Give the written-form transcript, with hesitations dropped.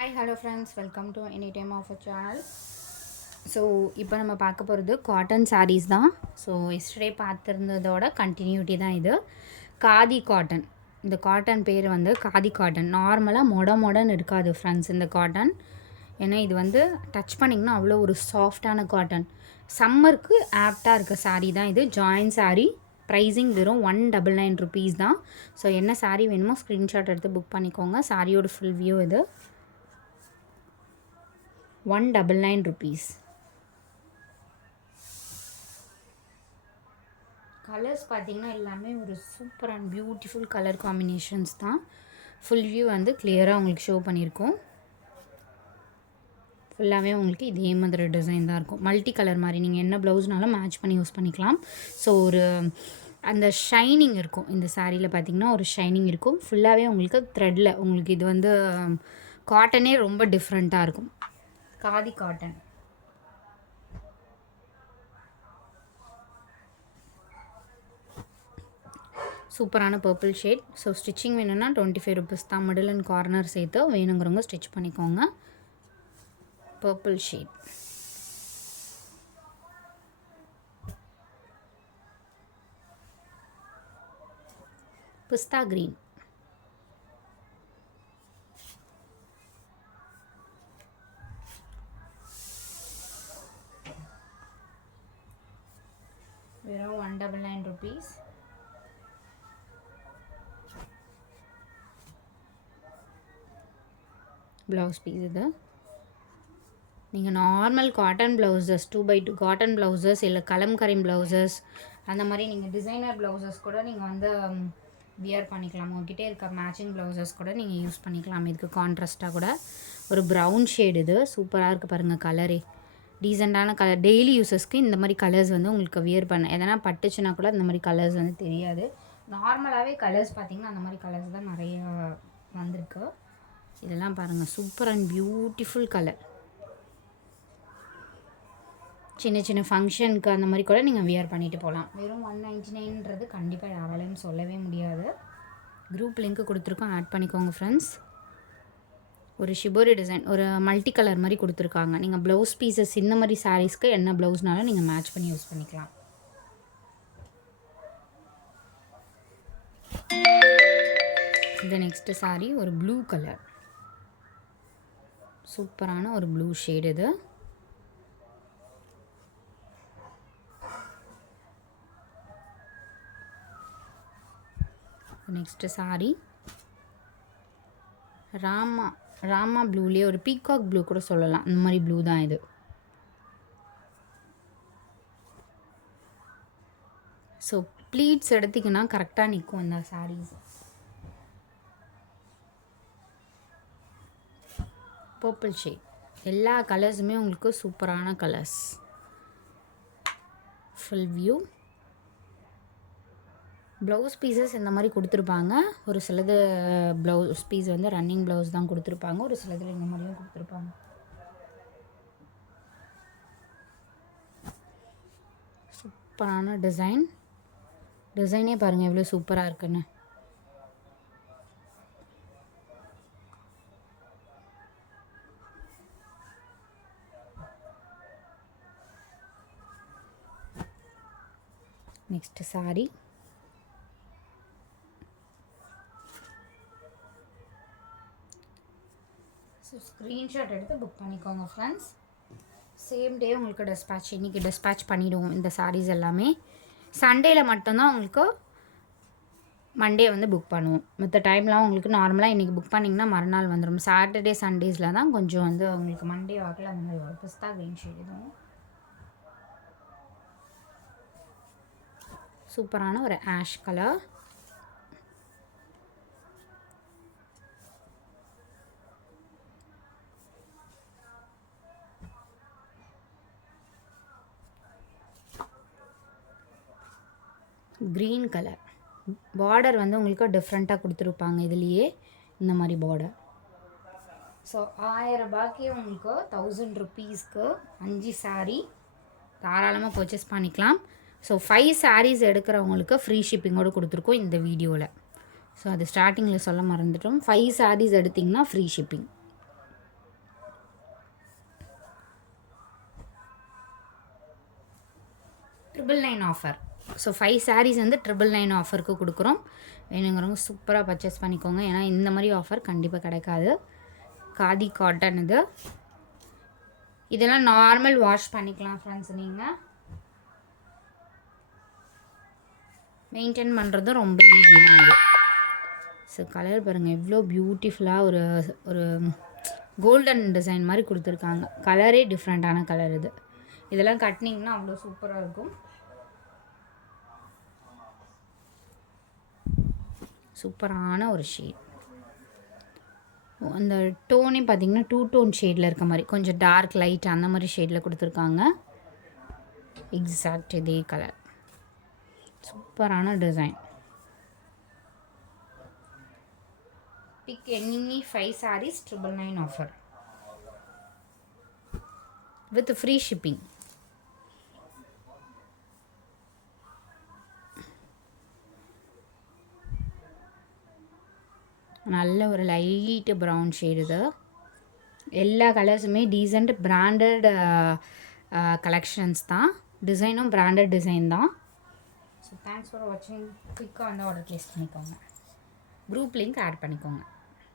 Hi hello friends, welcome to any time of a channel. So இப்போ நம்ம பார்க்க போகிறது காட்டன் சாரீஸ் தான். ஸோ எஸ்டர்டே பார்த்துருந்ததோட கண்டினியூட்டி தான் இது. காதி காட்டன். இந்த காட்டன் பேர் வந்து காதி காட்டன். நார்மலாக மொடன்னு இருக்காது ஃப்ரெண்ட்ஸ் இந்த காட்டன். ஏன்னா இது வந்து டச் பண்ணிங்கன்னா அவ்வளோ ஒரு சாஃப்டான காட்டன். சம்மருக்கு ஆப்டாக இருக்க சாரீ தான் இது. ஜாயின் சாரீ. ப்ரைஸிங் வெறும் 199 rupees தான். ஸோ என்ன சாரீ வேணுமோ ஸ்க்ரீன்ஷாட் எடுத்து புக் பண்ணிக்கோங்க. சாரியோட ஃபுல் வியூ இது. 199 rupees. கலர்ஸ் பார்த்திங்கன்னா எல்லாமே ஒரு super and beautiful colour combinations தான். ஃபுல் வியூ வந்து கிளியராக உங்களுக்கு ஷோ பண்ணியிருக்கோம். ஃபுல்லாகவே உங்களுக்கு இதே மாதிரி டிசைன் தான் இருக்கும். மல்டி கலர் மாதிரி நீங்கள் என்ன ப்ளவுஸ்னாலும் மேட்ச் பண்ணி யூஸ் பண்ணிக்கலாம். ஸோ ஒரு அந்த ஷைனிங் இருக்கும் இந்த சாரியில். பார்த்திங்கன்னா ஒரு ஷைனிங் இருக்கும். ஃபுல்லாகவே உங்களுக்கு த்ரெட்டில் உங்களுக்கு இது வந்து காட்டனே ரொம்ப டிஃப்ரெண்ட்டாக இருக்கும். காதி காட்டன். சூப்பரான பர்பிள் ஷேட். ஸோ ஸ்டிச்சிங் வேணும்னா 25 rupees தான். மிடில் அண்ட் கார்னர் சேர்த்து வேணுங்கிறவங்க ஸ்டிச் பண்ணிக்கோங்க. Purple shade. பிஸ்தா கிரீன். வெறும் 199 rupees. ப்ளவுஸ் பீஸ் இது. நீங்கள் normal cotton blouses 2x2 cotton blouses இல்லை கலம்கரிம் ப்ளவுசஸ் அந்த மாதிரி நீங்கள் டிசைனர் ப்ளவுசஸ் கூட நீங்கள் வந்து வியர் பண்ணிக்கலாம். உங்ககிட்ட இருக்க மேட்சிங் ப்ளவுசஸ் கூட நீங்கள் யூஸ் பண்ணிக்கலாம். இதுக்கு கான்ட்ராஸ்ட்டாக கூட ஒரு ப்ரௌன் ஷேடு இது. சூப்பராக இருக்குது பாருங்கள். கலரே டீசெண்டான கலர். டெய்லி யூஸஸ்க்கு இந்த மாதிரி கலர்ஸ் வந்து உங்களுக்கு வியர் பண்ண எதனா பட்டுச்சுன்னா கூட இந்த மாதிரி கலர்ஸ் வந்து தெரியாது. நார்மலாகவே கலர்ஸ் பார்த்திங்கன்னா அந்த மாதிரி கலர்ஸ் தான் நிறைய வந்திருக்கு. இதெல்லாம் பாருங்கள், சூப்பர் அண்ட் பியூட்டிஃபுல் கலர். சின்ன சின்ன ஃபங்க்ஷனுக்கு அந்த மாதிரி கூட நீங்கள் வியர் பண்ணிட்டு போகலாம். வெறும் 199ன்றது கண்டிப்பாக யாராலையும் சொல்லவே முடியாது. குரூப் லிங்க்கு கொடுத்துருக்கோம், ஆட் பண்ணிக்கோங்க ஃப்ரெண்ட்ஸ். ஒரு ஷிபோரி டிசைன், ஒரு மல்டி கலர் மாதிரி கொடுத்துருக்காங்க. நீங்கள் ப்ளவுஸ் பீசஸ் இந்த மாதிரி சாரீஸ்க்கு என்ன ப்ளவுஸ்னாலும் நீங்கள் மேட்ச் பண்ணி யூஸ் பண்ணிக்கலாம். இது நெக்ஸ்ட்டு சாரீ ஒரு ப்ளூ கலர். சூப்பரான ஒரு ப்ளூ ஷேடு இது. நெக்ஸ்ட்டு சாரீ ராமா ப்ளூலேயே ஒரு பீகாக் ப்ளூ கூட சொல்லலாம். இந்த மாதிரி ப்ளூ தான் இது. ஸோ ப்ளீட்ஸ் எடுத்திங்கன்னா கரெக்டாக நிற்கும் இந்த சாரீஸ். Purple shade. எல்லா கலர்ஸுமே உங்களுக்கு சூப்பரான colours. Full view. Blouse pieces இந்த மாதிரி கொடுத்துருப்பாங்க. ஒரு சிலது ப்ளவுஸ் பீஸ் வந்து ரன்னிங் ப்ளவுஸ் தான் கொடுத்துருப்பாங்க. ஒரு சிலதில் இந்த மாதிரியும் கொடுத்துருப்பாங்க. சூப்பரான டிசைனே பாருங்கள் எவ்வளோ சூப்பராக இருக்குன்னு. நெக்ஸ்ட் சாரீ ஸோ ஸ்க்ரீன்ஷாட் எடுத்து புக் பண்ணிக்கோங்க ஃப்ரெண்ட்ஸ். சேம் டே உங்களுக்கு டிஸ்பேட்ச், இன்றைக்கி டிஸ்பேட்ச் பண்ணிவிடுவோம் இந்த சாரீஸ் எல்லாமே. சண்டேயில் மட்டும்தான் உங்களுக்கு மண்டே வந்து புக் பண்ணுவோம். மற்ற டைம்லாம் உங்களுக்கு நார்மலாக இன்றைக்கி புக் பண்ணிங்கன்னா மறுநாள் வந்துடும். சாட்டர்டே சண்டேஸில் தான் கொஞ்சம் வந்து உங்களுக்கு மண்டே வாக்கில் அந்த மாதிரி வரும். பிஸ்தா கிரீன் ஷேட் இதுவும் சூப்பரான ஒரு ash colour. Green colour. Border வந்து உங்களுக்கு டிஃப்ரெண்ட்டாக கொடுத்துருப்பாங்க இதுலேயே இந்த மாதிரி பார்டர். ஸோ 1000 ரூபாய்க்கே உங்களுக்கு 1000 rupeesக்கு 5 சாரீ தாராளமாக பர்ச்சேஸ் பண்ணிக்கலாம். ஸோ 5 sarees எடுக்கிறவங்களுக்கு ஃப்ரீ ஷிப்பிங்கோடு கொடுத்துருக்கோம் இந்த வீடியோவில். ஸோ அது ஸ்டார்டிங்கில் சொல்ல மறந்துட்டோம். 5 sarees எடுத்திங்கன்னா free shipping. 999 offer. So 5 sarees வந்து 999 ஆஃபருக்கு கொடுக்குறோம். வேணுங்கிறவங்க சூப்பராக பர்ச்சேஸ் பண்ணிக்கோங்க. ஏன்னா இந்த மாதிரி ஆஃபர் கண்டிப்பாக கிடைக்காது. காதி காட்டன் இது. இதெல்லாம் நார்மல் வாஷ் பண்ணிக்கலாம் ஃப்ரெண்ட்ஸ். நீங்கள் மெயின்டைன் பண்ணுறதும் ரொம்ப ஈஸி தான் இது. ஸோ கலர் பாருங்கள் எவ்வளோ பியூட்டிஃபுல்லாக ஒரு ஒரு கோல்டன் டிசைன் மாதிரி கொடுத்துருக்காங்க. கலரே டிஃப்ரெண்ட்டான கலர் இது. இதெல்லாம் கட்டினீங்கன்னா அவ்வளோ சூப்பராக இருக்கும். சூப்பரான ஒரு ஷேட். அந்த டோனே பார்த்திங்கன்னா 2 டோன் ஷேடில் இருக்க மாதிரி, கொஞ்சம் டார்க் லைட் அந்த மாதிரி ஷேடில் கொடுத்துருக்காங்க. எக்ஸாக்ட் இதே கலர். சூப்பரான design. Big any 5 sarees 999 offer with free shipping. நல்ல ஒரு லைட்டு ப்ரௌன் ஷேடு இது. எல்லா கலர்ஸுமே டீசெண்ட் பிராண்டட் கலெக்ஷன்ஸ் தான். டிசைனும் பிராண்டட் டிசைன் தான். ஸோ தேங்க்ஸ் ஃபார் வாட்சிங். குயிக்காக வந்து ஆர்டர் ப்ளேஸ் பண்ணிக்கோங்க. குரூப் லிங்க் ஆட் பண்ணிக்கோங்க.